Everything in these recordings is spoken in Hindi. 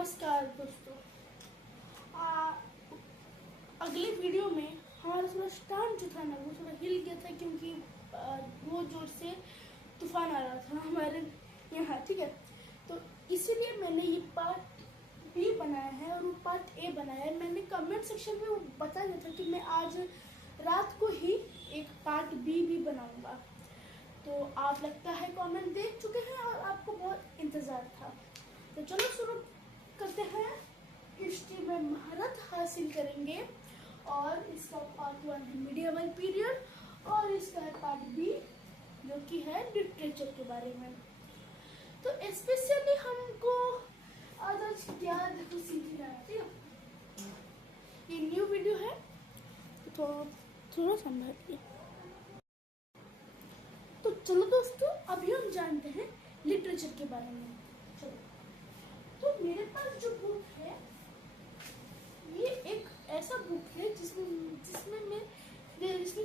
नमस्कार दोस्तों। अगले वीडियो में हमारा थोड़ा स्टैंड जो था ना वो थोड़ा हिल गया था क्योंकि बहुत जोर से तूफान आ रहा था हमारे यहाँ, ठीक है। तो इसीलिए मैंने ये पार्ट बी बनाया है और वो पार्ट ए बनाया है। मैंने कमेंट सेक्शन में वो बता दिया था कि मैं आज रात को ही एक पार्ट बी भी बनाऊंगा। तो आप लगता है कमेंट देख चुके हैं और आपको बहुत इंतज़ार था। तो चलो शुरू करते हैं। हिस्ट्री में महारत हासिल करेंगे और इसका पार्ट 1 है मीडिएवल पीरियड और इसका है पार्ट बी जो कि है लिटरेचर के बारे में। तो स्पेशली हमको आज क्या देखो सीखना है, ठीक है। ये न्यू वीडियो है तो थोड़ा समझिए। तो चलो दोस्तों अभी हम जानते हैं लिटरेचर के बारे में। चलो, तो मेरे पास जो बुक है ये एक ऐसा बुक है जिसमें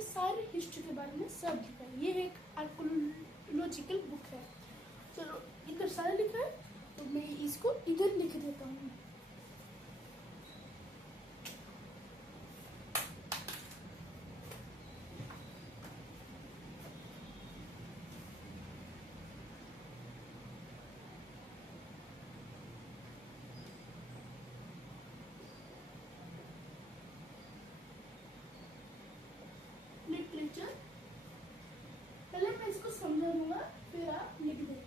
सारे हिस्ट्री के बारे में सब लिखा है। ये एक आर्कोलॉजिकल बुक है। चलो इधर सारा लिखा है तो मैं इसको इधर लिख देता हूँ। लिटरेचर पहले मैं इसको समझा दूंगा फिर आप लिख देंगे।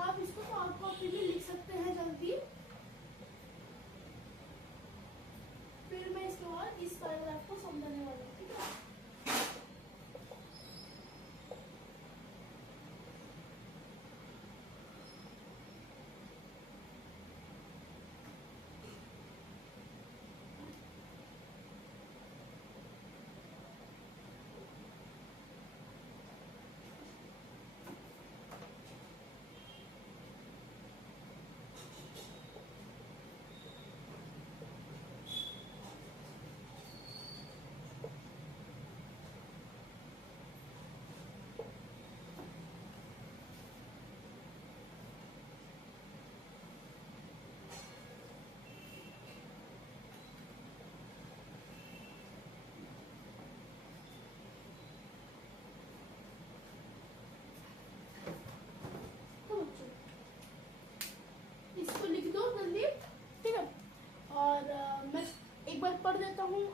आप इसको सॉफ्ट कॉपी में लिख सकते हैं जल्दी। फिर मैं इसके बाद इस पैराग्राफ को समझाने वाली हूँ, ठीक है।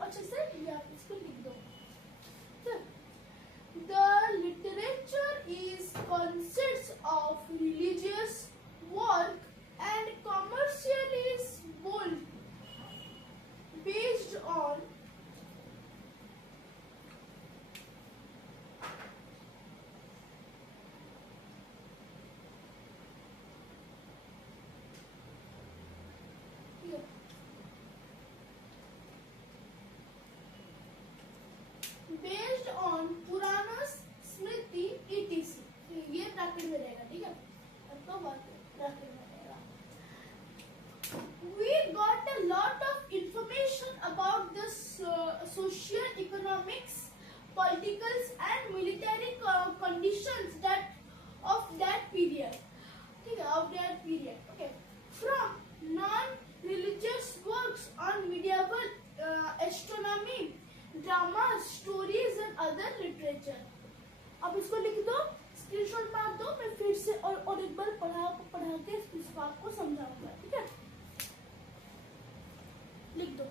अच्छे से या इसको लिख दो। The literature is consists of religious work and commercial is bold based on based on Puranas, Smriti, etc. ये ब्रैकेट में रहेगा, ठीक है? तो ब्रैकेट में रहेगा। We got a lot of information about the social, economics, political and military conditions that of that period. ठीक है, of that period. Okay. From non-religious works on medieval astronomy, dramas, stories and other literature. अब इसको लिख दो, स्क्रीनशॉट मार दो, मैं फिर से और एक बार पढ़ा के इस बात को समझाऊंगा, ठीक है? लिख दो।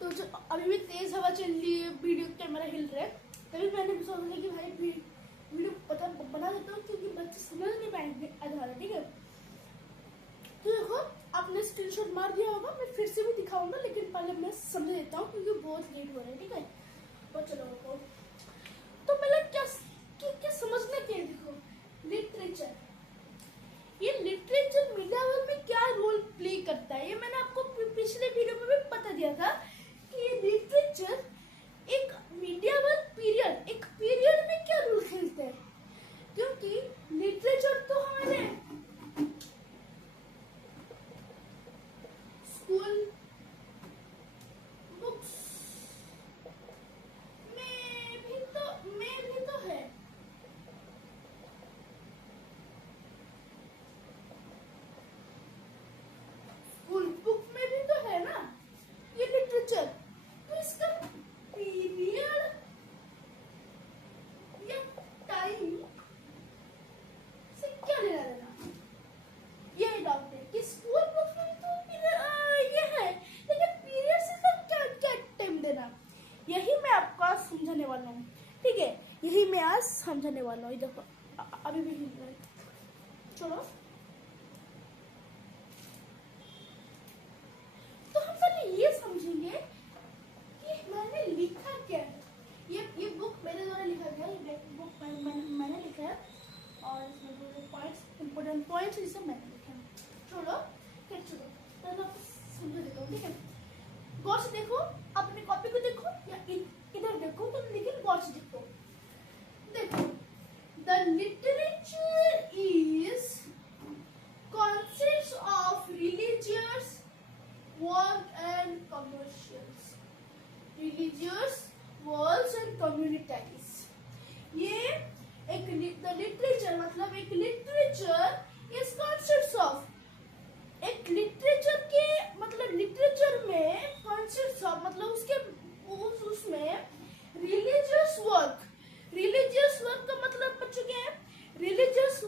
तो जो अभी भी तेज हवा चल रही है, वीडियो कैमरा हिल रहा है, तभी मैंने सोचा कि भाई वीडियो बना देता हूँ, क्योंकि बच्चे समझ नहीं पाएंगे आधा, ठीक है? तो देखो, आपने स्क्रीनशॉट मार दिया होगा, मैं फिर से भी दिखाऊंगा, लेकिन पहले मैं समझ देता हूँ क्योंकि बहुत लेट हो रहा है, ठीक है? और चलो तो पहले क्या समझना क्या है? देखो, लिटरेचर, ये लिटरेचर मीडिया में क्या रोल प्ले करता है, ये मैंने आपको पिछले वीडियो में भी बता दिया था कि ये लिटरेचर एक मीडियावल पीरियड, एक पीरियड में क्या रोल खेलता है, क्योंकि लिटरेचर तो हमारे स्कूल बुक्स में भी तो है। स्कूल बुक में भी तो है ना ये लिटरेचर, तो इसका पीरियड या टाइम से क्या लेना देना, ये डाउट है कि स्कूल बुक में तो ये है, लेकिन पीरियड से तो क्या टाइम देना, यही मैं आपको आज समझाने वाला हूँ, ठीक है? यही मैं आज समझाने वाला हूँ। देखो, अभी भी हिल रहा है, चलो। तो हम पहले ये समझेंगे कि मैंने लिखा क्या है। ये बुक मेरे द्वारा लिखा गया, ये बुक मैंने लिखा है, और इसमें जो पॉइंट्स, इंपॉर्टेंट पॉइंट्स, ये सब मैंने लिखे हैं। चलो तो मैं आपको समझा देता हूँ, ठीक है? गौर से देखो, अपने कॉपी को देखो या इधर देखो, तो लेकिन गौर से देखो। देखो, the literature is consists of religious work and commercials, religious works and communities। ये एक लिटरेचर मतलब एक लिटरेचर इज consists of, एक लिटरेचर के मतलब लिटरेचर में consists of मतलब उसमें रिलीजियस वर्क का मतलब बच्चों क्या है? रिलीजियस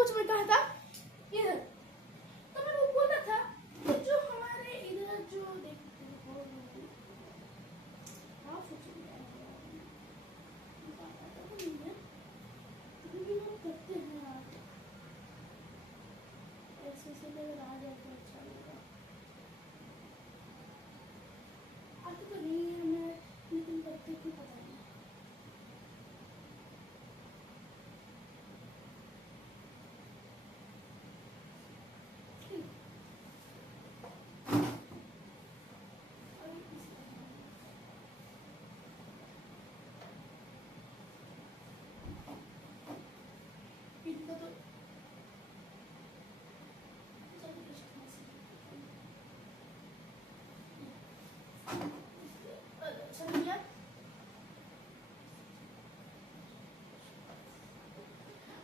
सोच में कहा था इधर, तो मैं वो बोला था कि जो हमारे इधर जो देखते हो आप सोचिए करते हैं आप ऐसे से अगर आ जाए तो अच्छा लगेगा। आते तो नहीं है मैं, लेकिन करते क्यों पता नहीं। इनका तो समझिए।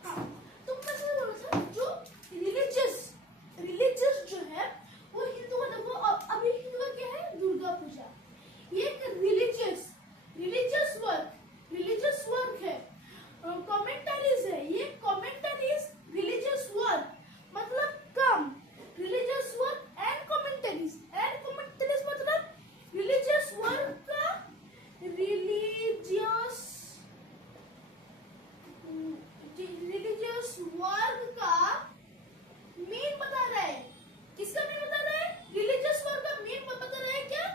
हाँ, तो मैं समझ बोला था जो रिलीजियस जो है वो हिंदू का, देखो अभी हिंदू का क्या है, दुर्गा पूजा, ये एक रिलीजियस वर्क है, कमेंटरीज है, ये कमेंटरीज रिलीजियस वर्क मतलब कम, रिलीजियस वर्क एंड कमेंटरीज मतलब रिलीजियस वर्क का रिलीजियस वर्क का मीन बता रहा है। किसका मीन बता रहा है? रिलीजियस वर्क का मीन बता रहा है क्या?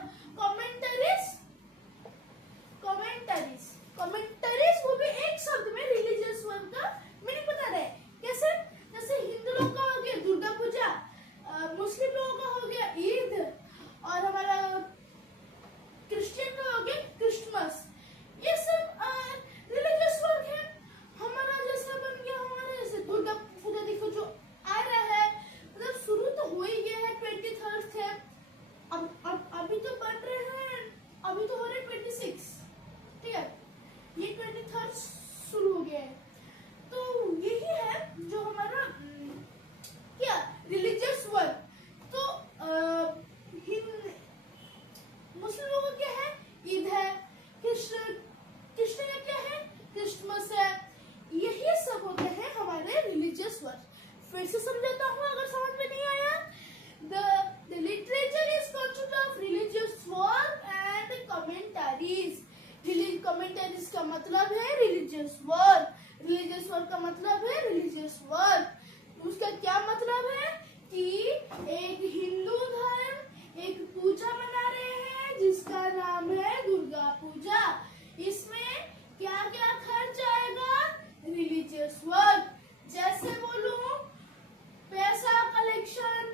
कमेंटरीज वो भी एक शब्द में रिलीजियस वर्क का मीनिंग बता रहे हैं। कैसे? जैसे हिंदू लोग का हो गया दुर्गा पूजा, मुस्लिम लोगों का हो गया ईद, और हमारा क्रिश्चियन का हो गया क्रिसमस। ये सब रिलीजियस वर्क है। हमारा जैसा बन गया, हमारा जैसे दुर्गा पूजा देखो जो आ रहा है, मतलब शुरू तो हो ही गया है, 23rd है, अब अभी तो बन रहे हैं, अभी तो हो रहे 26, ठीक है, ये 23rd शुरू हो गया है। तो यही है जो हमारा क्या रिलीजियस वर्क। तो मुस्लिम लोगों का क्या है, ईद है, कृष्ण का क्या है, क्रिसमस है, यही सब होते हैं हमारे रिलीजियस वर्क। फिर से समझाता हूँ अगर समझ में नहीं आया। The literature is constituted of religious work and commentaries. कमेंटरीज का मतलब है रिलीजियस वर्क, रिलीजियस वर्क का मतलब है रिलीजियस वर्क। उसका क्या मतलब है कि एक हिंदू धर्म एक पूजा मना रहे हैं जिसका नाम है दुर्गा पूजा। इसमें क्या क्या खर्च आएगा? Religious work. जैसे बोलूं पैसा कलेक्शन,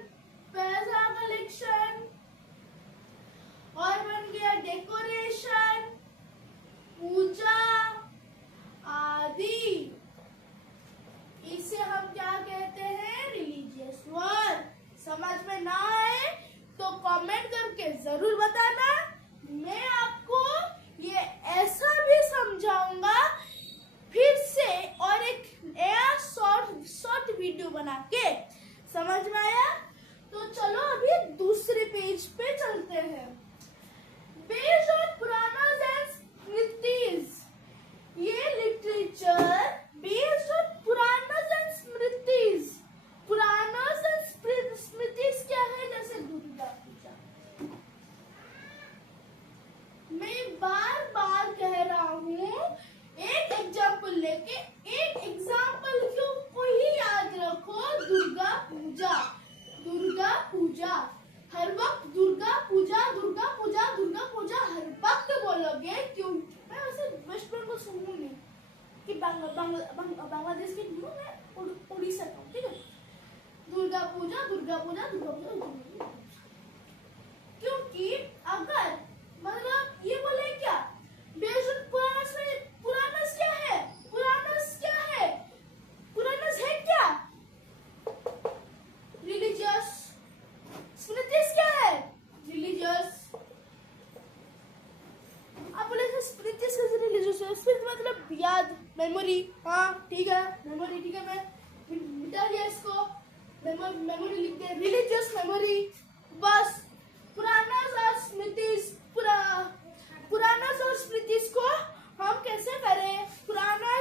और बन गया डेकोरेशन, पूजा आदि, इसे हम क्या कहते हैं? Religious work. समझ में ना आए तो कमेंट करके जरूर बताना, मैं आपको ये ऐसा भी समझाऊंगा फिर से, और एक नया शॉर्ट वीडियो बना के। समझ में आया? तो चलो अभी दूसरे पेज पे चलते हैं। Based on Puranas and Smritis, ये literature based on Puranas and Smritis. Puranas and Smritis क्या है? जैसे दुर्गा पूजा। मैं बार बार कह रहा हूँ, एक एग्जाम्पल लेके, एक एग्जाम्पल को ही याद रखो। दुर्गा पूजा, दुर्गा पूजा, हर वक्त दुर्गा पूजा, दुर्गा पूजा, दुर्गा पूजा हर वक्त बोलोगे। क्यों? मैं वैसे वेस्ट बंगाल से हूँ नहीं कि बांग्लादेश की हूँ, मैं उड़ीसा का हूँ, ठीक है। दुर्गा पूजा, दुर्गा पूजा, दुर्गा पूजा, दुर्गा पूजा। क्योंकि अगर मतलब ये बोले क्या पुराणस में, पुराणस क्या है? पुराणस क्या है? पुराणस है क्या? रिलीजियस। स्मृतिस क्या है? रिलीजियस। आप बोले स्मृतिस कैसे रिलीजियस है? स्मृति मतलब याद, मेमोरी। हाँ ठीक है, मेमोरी, ठीक है, मैं मिटा दिया इसको, मेमोरी लिख दे, रिलीजियस मेमोरी, बस। पुराणास और स्मृतिस, पुराणास और स्मृतिस को हम कैसे करें? पुराना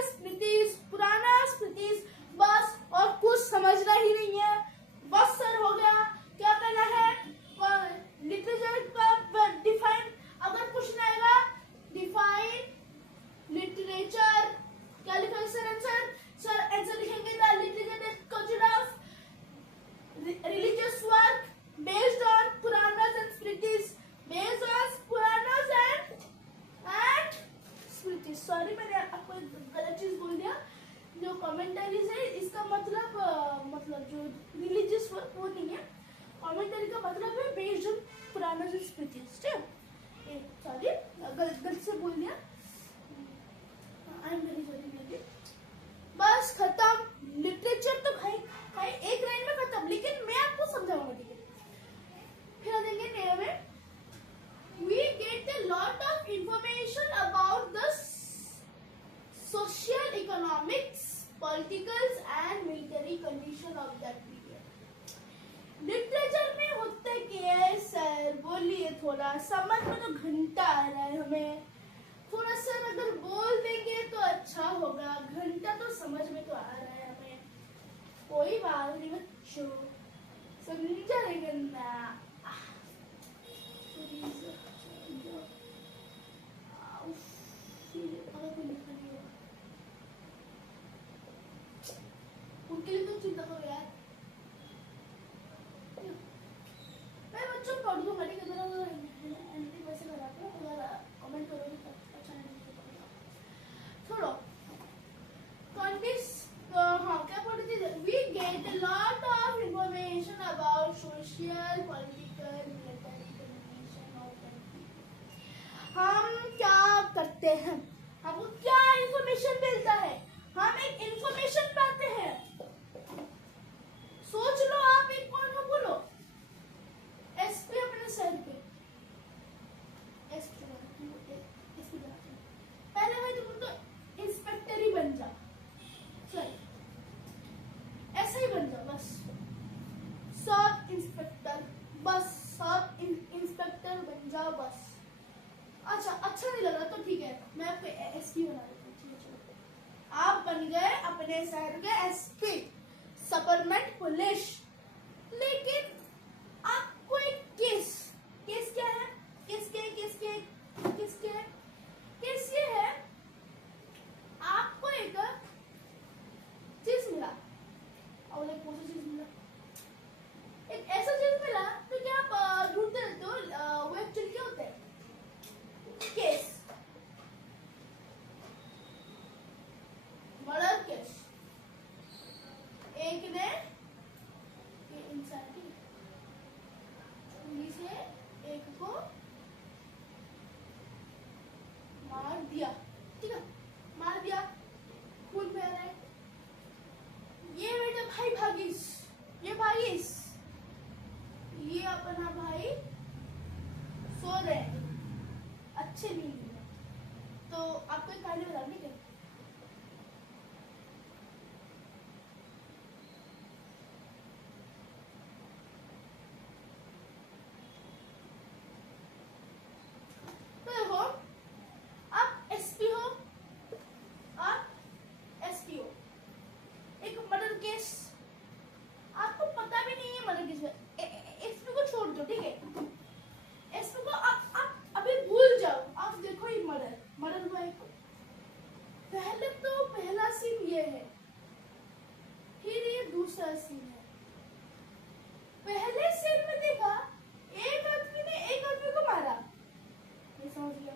स्मृतिस, बस, और कुछ थोड़ा समझ में तो घंटा आ रहा है हमें, थोड़ा सा अगर बोल देंगे तो अच्छा होगा। घंटा तो समझ में तो आ रहा है हमें, कोई बात नहीं बच्चों, समझा रहेगा ना। उनके लिए तो चिंता करो यार, मैं बच्चों पढ़ दूंगा ठीक है। एंट्री वैसे लगाते हो, अगर कमेंट करोगे तो अच्छा नहीं पड़ेगा। छोड़ो हाँ क्या पढ़ रही थी? We get a lot of information about social, political, military condition of country। हम क्या करते हैं, हमको क्या इंफॉर्मेशन मिलता है? हम एक इंफॉर्मेशन पाते हैं। सोच लो आप एक कौन हो, बोलो। एसपी अपने सर पे, एसपी पहले भाई तुम तो इंस्पेक्टर ही बन जा, सही ऐसा ही बन जाओ बस, सब इंस्पेक्टर, बस सब इंस्पेक्टर बन जाओ बस। अच्छा नहीं लग रहा तो ठीक है, मैं आपको एसपी बना देता हूँ। चलो आप बन गए अपने शहर के एसपी, सपरमेंट पुलिस। लेकिन आपको एक केस क्या है, केस ये है, आपको एक चीज मिला, और एक कौन सी चीज मिला, एक ऐसा चीज मिला तो क्या आप ढूंढते रहते हो, वो एक्चुअली क्या होता है? Case, murder case. एक ने इंसान से एक को मार दिया, ठीक है, मार दिया, खून बह रहा है। ये बेटा भाई भागीस, ये अपना भाई सो रहे हैं अच्छे नींद में। तो आपको एक कहानी बता दी क्या? पहला सीन ये है, फिर ये दूसरा सीन है। पहले सीन में देखा एक आदमी ने एक आदमी को मारा, ये समझ गया।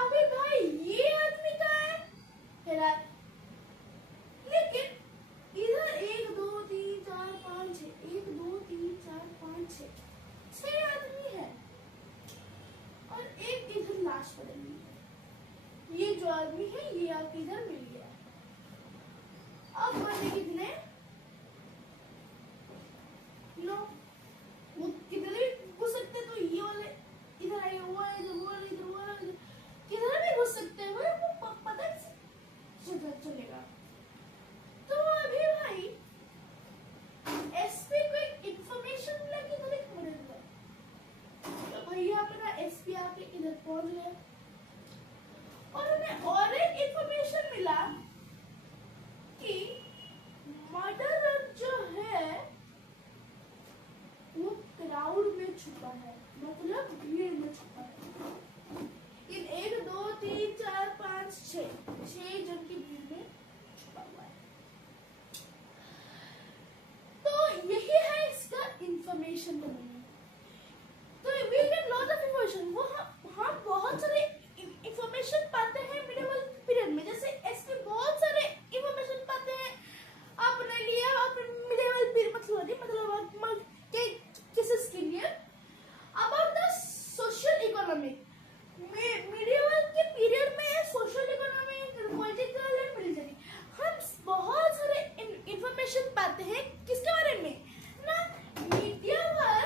अबे भाई ये आदमी कहाँ है? फिलहाल लेकिन इधर 1 2 3 4 5 6 1 2 3 4 5 6 आदमी है, और एक इधर लाश पड़ी है। ये जो आदमी है ये आपके इधर मिल गया। अब बने कितने? वो किधर भी घुस सकते, तो ये वाले इधर आए, वो इधर किधर भी घुस सकते हैं, वो पता नहीं चलेगा। तो अभी भाई एसपी को एक इंफॉर्मेशन मिला कि इधर एक मर्डर हुआ, तो भैया अपना एसपी आके इधर पहुंच गए और उन्हें और एक इंफॉर्मेशन मिला कि मर्डरर जो है वो क्राउड में छुपा है, मतलब भीड़ में छुपा है। इन 1 2 3 4 5 6 जन की भीड़ में छुपा हुआ है। तो यही है इसका इंफॉर्मेशन का मीनिंग। तो we get lot of information, वो हम बहुत सारे इंफॉर्मेशन पाते हैं मिडिवल पीरियड में। जैसे एसपी बहुत सारे इंफॉर्मेशन पाते हैं अपने लिए, अपने मिडिवल पीरियड मतलब केसेस के लिए about the social economic. Medieval के पीरियड में social economic, political and military हम बहुत सारे इंफॉर्मेशन पाते हैं। किसके बारे में? ना मीडिया पर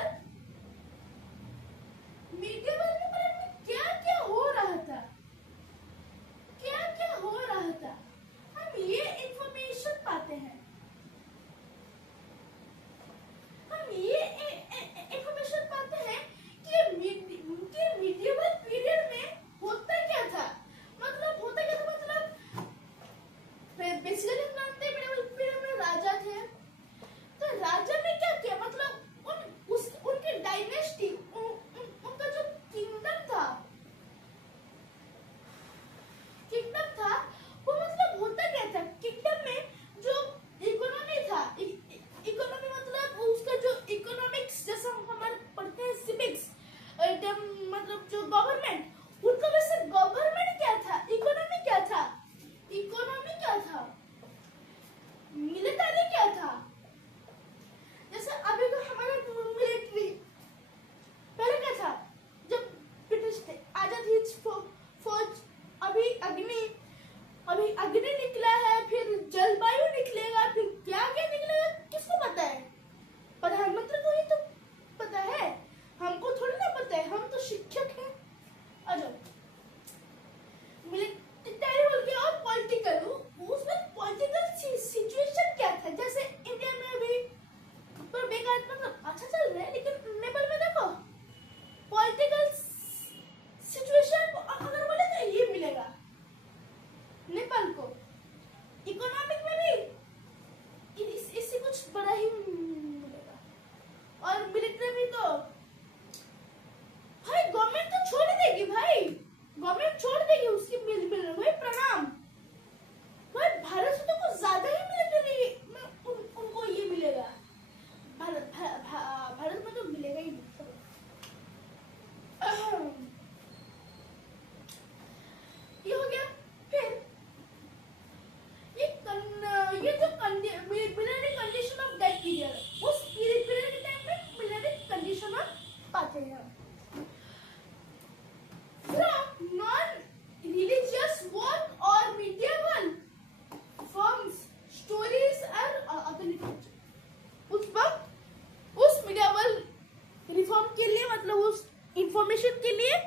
इंफॉर्मेशन के लिए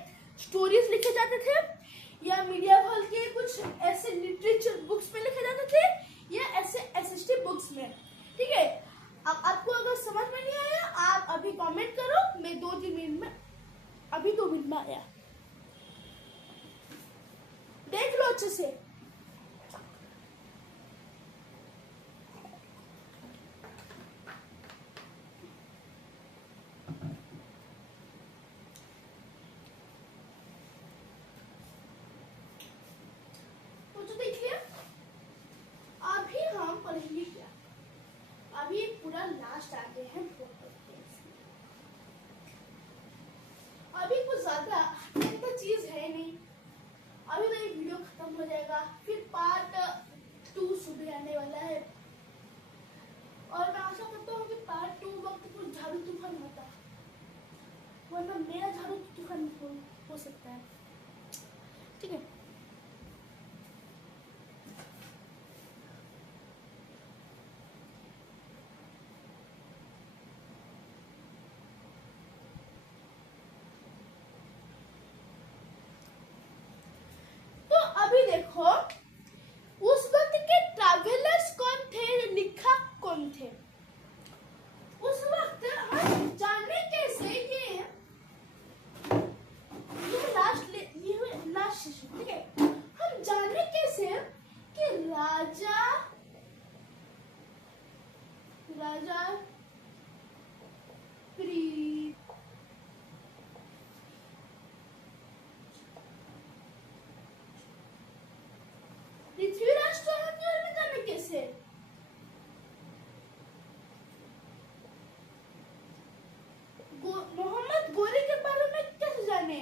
स्टोरीज लिखे जाते थे, या मीडिया हॉल के कुछ ऐसे लिटरेचर बुक्स में लिखे जाते थे, या ऐसे एसएसटी बुक्स में। ठीक है, अब आपको अगर समझ में नहीं आया आप अभी कमेंट करो, मैं 2-3 मिनट में, अभी 2 मिनट में आया, देख लो अच्छे से। देख लिया, अभी हम पढ़ेंगे क्या, अभी पूरा लास्ट आ गए हैं, अभी कुछ ज्यादा इतना चीज है नहीं, अभी तो ये वीडियो खत्म हो जाएगा, फिर पार्ट 2 सुबह आने वाला है, और मैं आशा करता हूँ कि पार्ट 2 वक्त कुछ झाड़ू तूफान होता, वरना मेरा झाड़ू तूफान हो सकता है। ठीक है, अभी देखो उस वक्त के ट्रैवलर्स कौन थे, लेखक कौन थे उस वक्त, हम जाने कैसे ये लास्ट सेशन। ठीक है, हम जाने कैसे कि राजा पृथ्वीराज चौहान के बारे में जाने कैसे, मोहम्मद गोरी के बारे में कैसे जाने,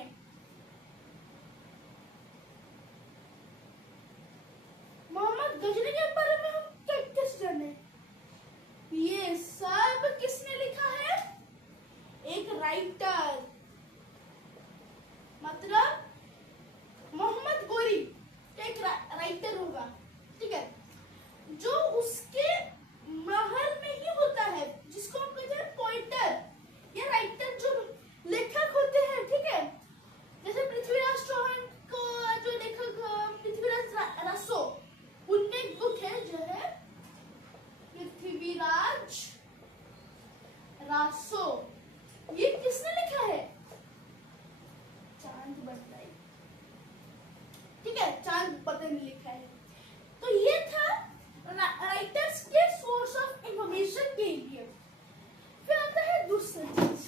मोहम्मद गजनी के बारे में हम कैसे जाने, ये सब किसने लिखा है, एक राइटर, मतलब मोहम्मद गोरी एक राइटर होगा। ठीक है, जो उसके महल में ही होता है, जिसको हम कहते हैं पोइटर या राइटर, जो लेखक होते हैं। ठीक है, जैसे पृथ्वीराज चौहान को जो लेखक पृथ्वीराज रासो, उनकी एक बुक है जो है पृथ्वीराज रासो, ये किसने लिखा है, चांद बताइए। ठीक है, चांद पता नहीं लिखा है। तो ये था राइटर्स के सोर्स ऑफ इंफॉर्मेशन के लिए। फिर आता है दूसरा चीज,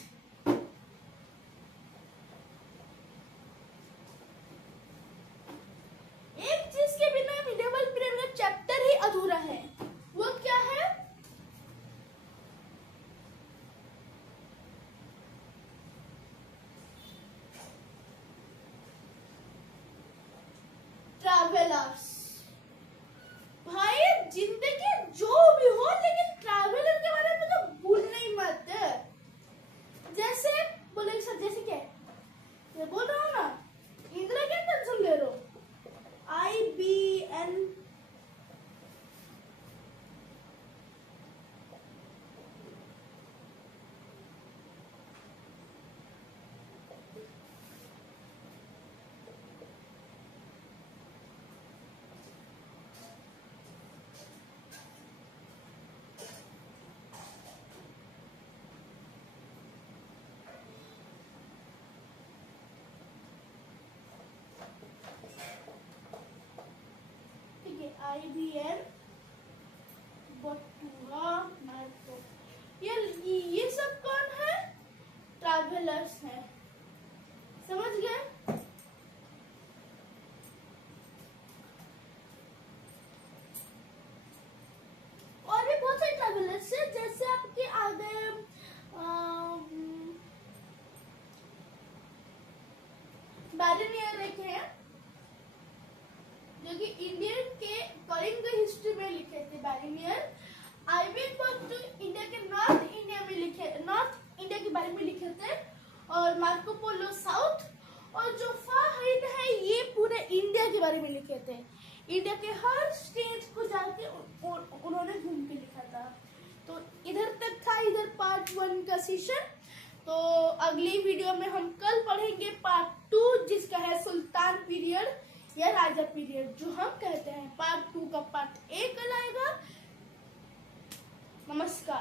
एक चीज के बिना मिडिवल पीरियड का चैप्टर ही अधूरा है, वो क्या है, ट्रैवलर्स। भाई जिंदगी जो भी हो, लेकिन ट्रैवलर के बारे में तो भूलना ही मत। जैसे बोलेंगे सर, जैसे क्या मैं बोल रहा हूँ ना, इंदिरा क्या टेंशन ले रहे हो, IBN IBN बटुआ मार्को, ये सब कौन है, ट्रैवलर्स है, समझ गए। और भी बहुत सारे ट्रैवलर्स है, जैसे आपके आ गए बैरनियर एक है, जो कि इंडियन के कलिंग हिस्ट्री में लिखे थे बैरनियर। आइविन बर्ग इंडिया के नॉर्थ इंडिया के बारे में लिखे थे, और मार्को पोलो साउथ, और जो फाहिद है ये पूरे इंडिया के बारे में लिखे थे, इंडिया के हर स्टेट को जाके उन्होंने घूम के लिखा था। तो इधर तक था इधर पार्ट 1 का सेशन। तो अगली वीडियो में हम कल पढ़ेंगे पार्ट 2, जिसका है सुल्तान पीरियड या राजा पीरियड जो हम कहते हैं। पार्ट 2 का पार्ट 1 कल आएगा। नमस्कार।